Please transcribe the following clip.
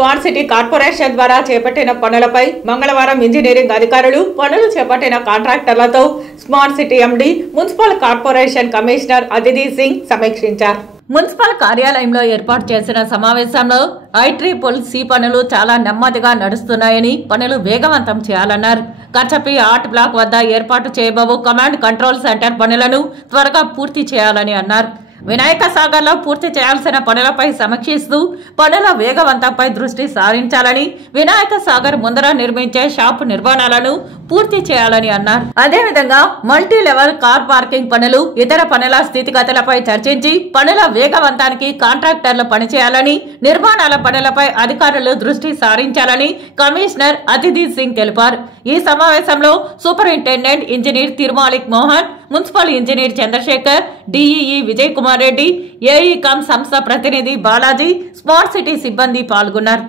Smart city corporation ద్వారా చేపట్టిన పనులపై మంగళవారం ఇంజనీరింగ్ అధికారులు పనులు చేపట్టిన కాంట్రాక్టర్లతో smart city MD municipal corporation commissioner Aditi Singh సమీక్షించారు. మున్సిపల్ కార్యాలయంలో ఏర్పాటు చేసిన సమావేశంలో ICCC పనులు చాలా నెమ్మదిగా నడుస్తున్నాయని పనులు వేగవంతం చేయాలన్నారు. కచపి ఆర్ట్ బ్లాక్ వద్ద ఏర్పాటు చేయబోవు కమాండ్ కంట్రోల్ సెంటర్ పనులను త్వరగా పూర్తి చేయాలని అన్నారు. వినాయక సాగర్ లో పూర్తి చేయాల్సిన పనులపై సమీక్షిస్తూ పనుల వేగవంతంపై దృష్టి సారించాలని, వినాయక సాగర్ ముందర నిర్మించే షాపు నిర్మాణాలను పూర్తి చేయాలని అన్నారు. అదేవిధంగా మల్టీ లెవెల్ కార్ పార్కింగ్ పనులు, ఇతర పనుల స్థితిగతులపై చర్చించి పనుల వేగవంతానికి కాంట్రాక్టర్లు పనిచేయాలని, నిర్మాణాల పనులపై అధికారులు దృష్టి సారించాలని కమిషనర్ అదితి సింగ్ తెలిపారు. ఈ సమావేశంలో superintendent engineer Tirumalik Mohan, municipal engineer Chandrasekhar, DEE Vijay Kumar Reddy, AECOM సంస్థ ప్రతినిధి బాలాజీ, స్మార్ట్ సిటీ సిబ్బంది పాల్గొన్నారు.